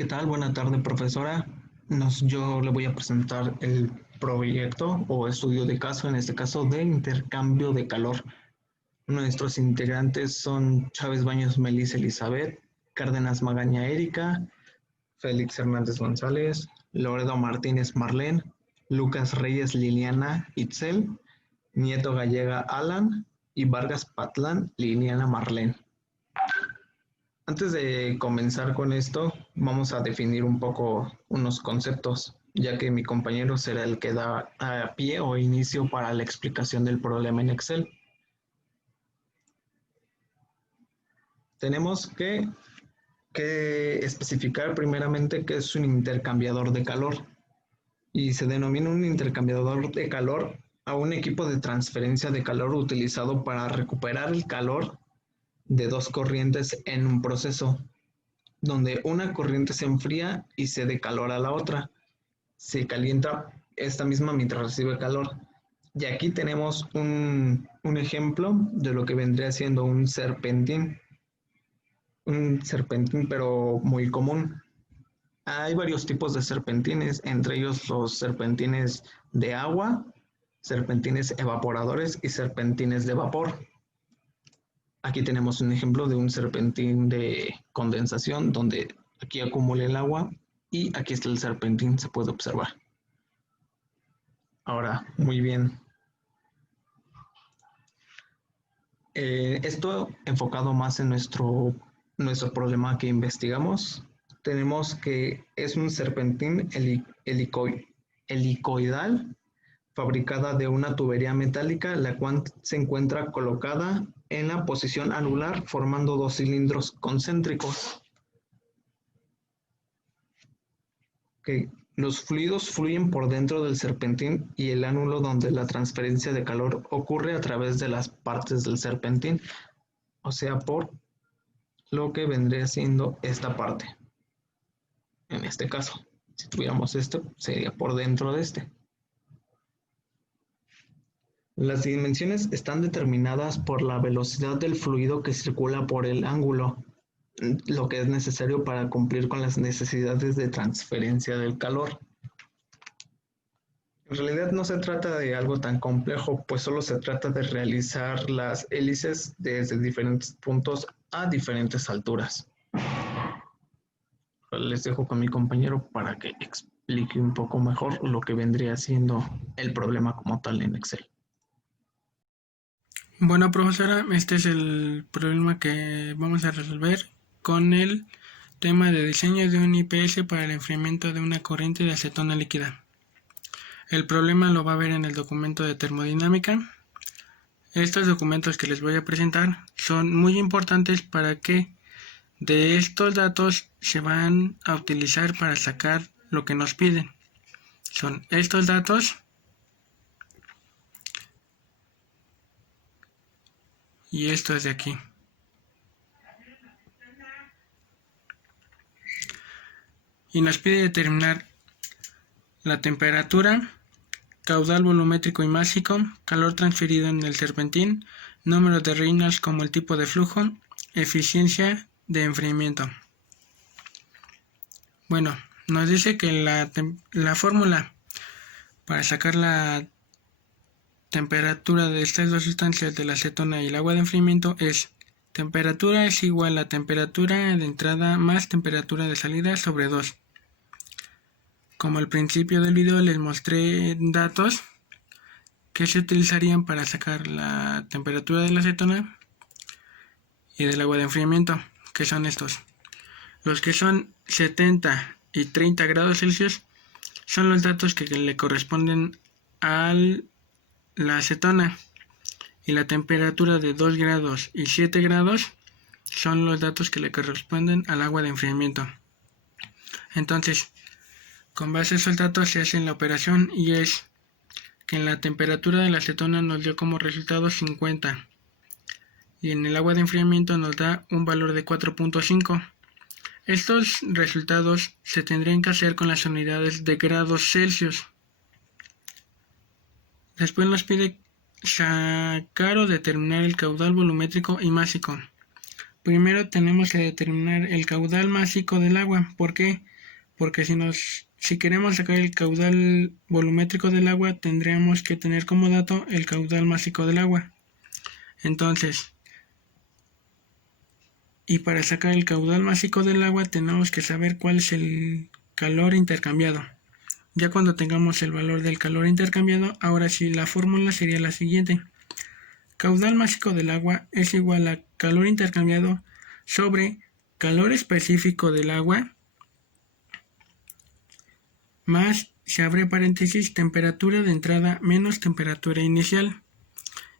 ¿Qué tal? Buena tarde, profesora. Yo le voy a presentar el proyecto o estudio de caso, en este caso de intercambio de calor. Nuestros integrantes son Chávez Baños Melissa Elizabeth, Cárdenas Magaña Erika, Félix Hernández González, Loredo Martínez Marlene, Lucas Reyes Liliana Itzel, Nieto Gallega Alan y Vargas Patlán Liliana Marlene. Antes de comenzar con esto, vamos a definir un poco unos conceptos, ya que mi compañero será el que da a pie o inicio para la explicación del problema en Excel. Tenemos que especificar primeramente qué es un intercambiador de calor, y se denomina un intercambiador de calor a un equipo de transferencia de calor utilizado para recuperar el calor de dos corrientes en un proceso, donde una corriente se enfría y cede calor a la otra. Se calienta esta misma mientras recibe calor. Y aquí tenemos un ejemplo de lo que vendría siendo un serpentín pero muy común. Hay varios tipos de serpentines, entre ellos los serpentines de agua, serpentines evaporadores y serpentines de vapor. Aquí tenemos un ejemplo de un serpentín de condensación donde aquí acumula el agua y aquí está el serpentín, se puede observar. Ahora, muy bien. Esto enfocado más en nuestro problema que investigamos. Tenemos que es un serpentín helicoidal fabricada de una tubería metálica, la cual se encuentra colocada en la posición anular formando dos cilindros concéntricos. Okay. Los fluidos fluyen por dentro del serpentín y el ánulo donde la transferencia de calor ocurre a través de las partes del serpentín, o sea, por lo que vendría siendo esta parte. En este caso, si tuviéramos esto, sería por dentro de este. Las dimensiones están determinadas por la velocidad del fluido que circula por el ángulo, lo que es necesario para cumplir con las necesidades de transferencia del calor. En realidad no se trata de algo tan complejo, pues solo se trata de realizar las hélices desde diferentes puntos a diferentes alturas. Les dejo con mi compañero para que explique un poco mejor lo que vendría siendo el problema como tal en Excel. Bueno, profesora, este es el problema que vamos a resolver con el tema de diseño de un IPS para el enfriamiento de una corriente de acetona líquida. El problema lo va a ver en el documento de termodinámica. Estos documentos que les voy a presentar son muy importantes para que de estos datos se van a utilizar para sacar lo que nos piden. Son estos datos y esto es de aquí. Y nos pide determinar la temperatura, caudal volumétrico y másico, calor transferido en el serpentín, número de Reynolds como el tipo de flujo, eficiencia de enfriamiento. Bueno, nos dice que la fórmula para sacar la temperatura de estas dos sustancias de la acetona y el agua de enfriamiento es temperatura es igual a temperatura de entrada más temperatura de salida sobre 2. Como al principio del video les mostré datos que se utilizarían para sacar la temperatura de la acetona y del agua de enfriamiento, que son estos. Los que son 70 y 30 grados Celsius son los datos que le corresponden a la acetona, y la temperatura de 2 grados y 7 grados son los datos que le corresponden al agua de enfriamiento. Entonces, con base a esos datos se hace la operación y es que en la temperatura de la acetona nos dio como resultado 50 y en el agua de enfriamiento nos da un valor de 4.5. Estos resultados se tendrían que hacer con las unidades de grados Celsius. Después nos pide sacar o determinar el caudal volumétrico y másico. primero tenemos que determinar el caudal másico del agua. ¿Por qué? Porque si queremos sacar el caudal volumétrico del agua, tendríamos que tener como dato el caudal másico del agua. Entonces, y para sacar el caudal másico del agua tenemos que saber cuál es el calor intercambiado. Ya cuando tengamos el valor del calor intercambiado, ahora sí la fórmula sería la siguiente. Caudal másico del agua es igual a calor intercambiado sobre calor específico del agua más, se abre paréntesis, temperatura de entrada menos temperatura inicial.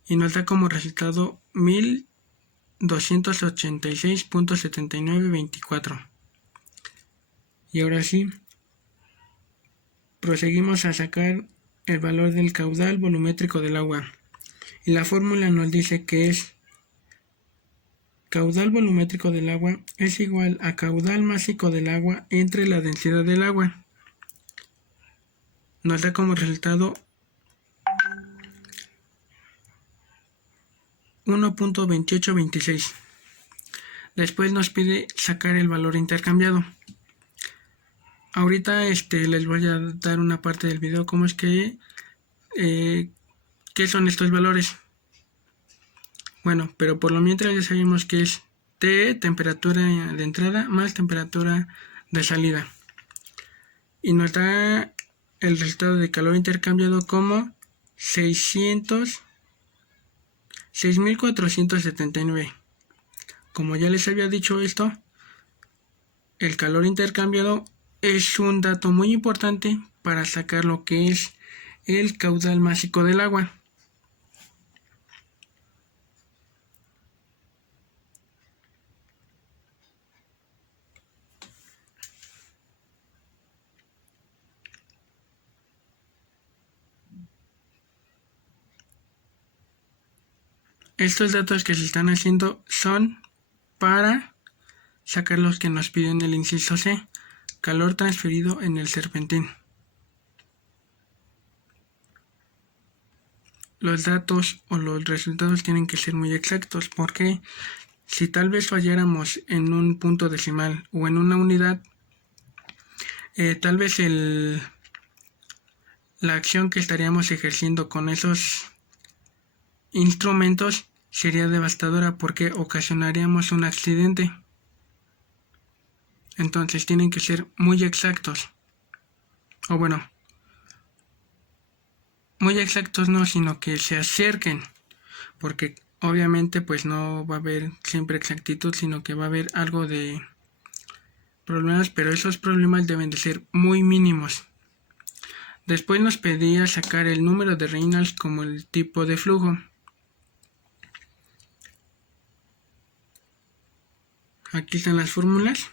Y nos da como resultado 1286.7924. Y ahora sí, proseguimos a sacar el valor del caudal volumétrico del agua. Y la fórmula nos dice que es caudal volumétrico del agua es igual a caudal másico del agua entre la densidad del agua. Nos da como resultado 1.2826. Después nos pide sacar el valor intercambiado. Ahorita les voy a dar una parte del video cómo es que qué son estos valores. Bueno, pero por lo mientras ya sabemos que es T, temperatura de entrada, más temperatura de salida. Y nos da el resultado de calor intercambiado como 6.479. Como ya les había dicho esto, el calor intercambiado es un dato muy importante para sacar lo que es el caudal másico del agua. Estos datos que se están haciendo son para sacar los que nos piden el inciso C, calor transferido en el serpentín. Los datos o los resultados tienen que ser muy exactos, porque si tal vez falláramos en un punto decimal o en una unidad, tal vez la acción que estaríamos ejerciendo con esos instrumentos sería devastadora porque ocasionaríamos un accidente. Entonces tienen que ser muy exactos. O bueno, muy exactos no, sino que se acerquen. Porque obviamente pues no va a haber siempre exactitud, sino que va a haber algo de problemas, pero esos problemas deben de ser muy mínimos. Después nos pedía sacar el número de Reynolds como el tipo de flujo. Aquí están las fórmulas.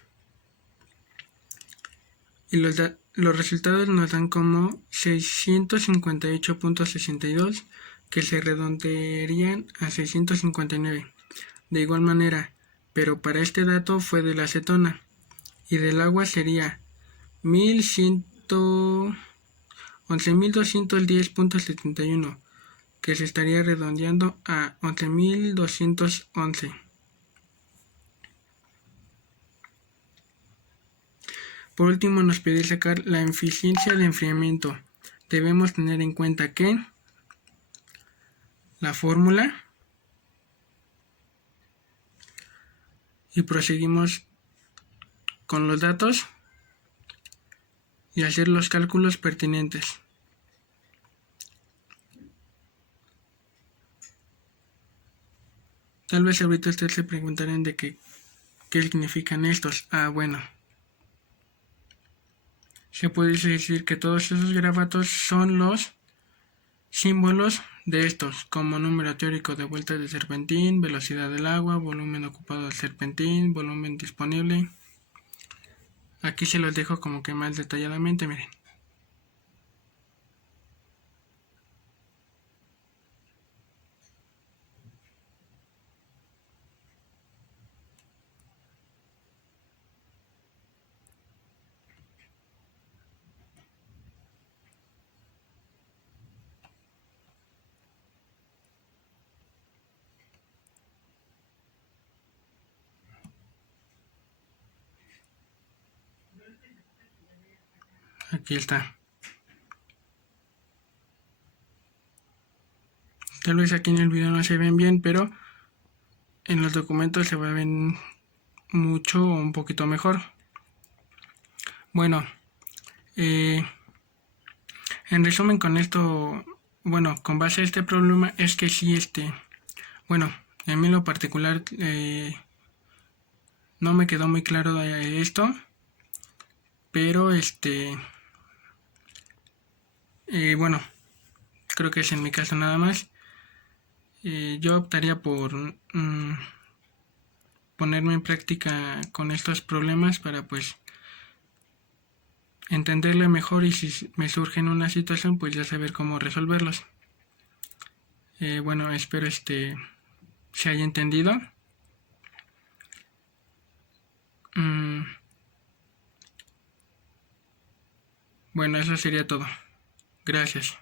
Y los resultados nos dan como 658.62, que se redondearían a 659. De igual manera, pero para este dato fue de la acetona, y del agua sería 11.210.71, que se estaría redondeando a 11.211. Por último, nos pide sacar la eficiencia de enfriamiento. Debemos tener en cuenta que la fórmula, y proseguimos con los datos y hacer los cálculos pertinentes. Tal vez ahorita ustedes se preguntarán de qué significan estos. Bueno. Se puede decir que todos esos garabatos son los símbolos de estos, como número teórico de vueltas de serpentín, velocidad del agua, volumen ocupado del serpentín, volumen disponible. Aquí se los dejo como que más detalladamente, miren. Aquí está. Tal vez aquí en el video no se ven bien, pero en los documentos se ven mucho o un poquito mejor. Bueno, en resumen con esto, bueno, con base a este problema es que sí, bueno, en mí en lo particular no me quedó muy claro esto, pero bueno, creo que es en mi caso nada más. Yo optaría por ponerme en práctica con estos problemas para pues entenderle mejor y si me surge en una situación pues ya saber cómo resolverlos. Bueno, espero se haya entendido. Bueno, eso sería todo. Gracias.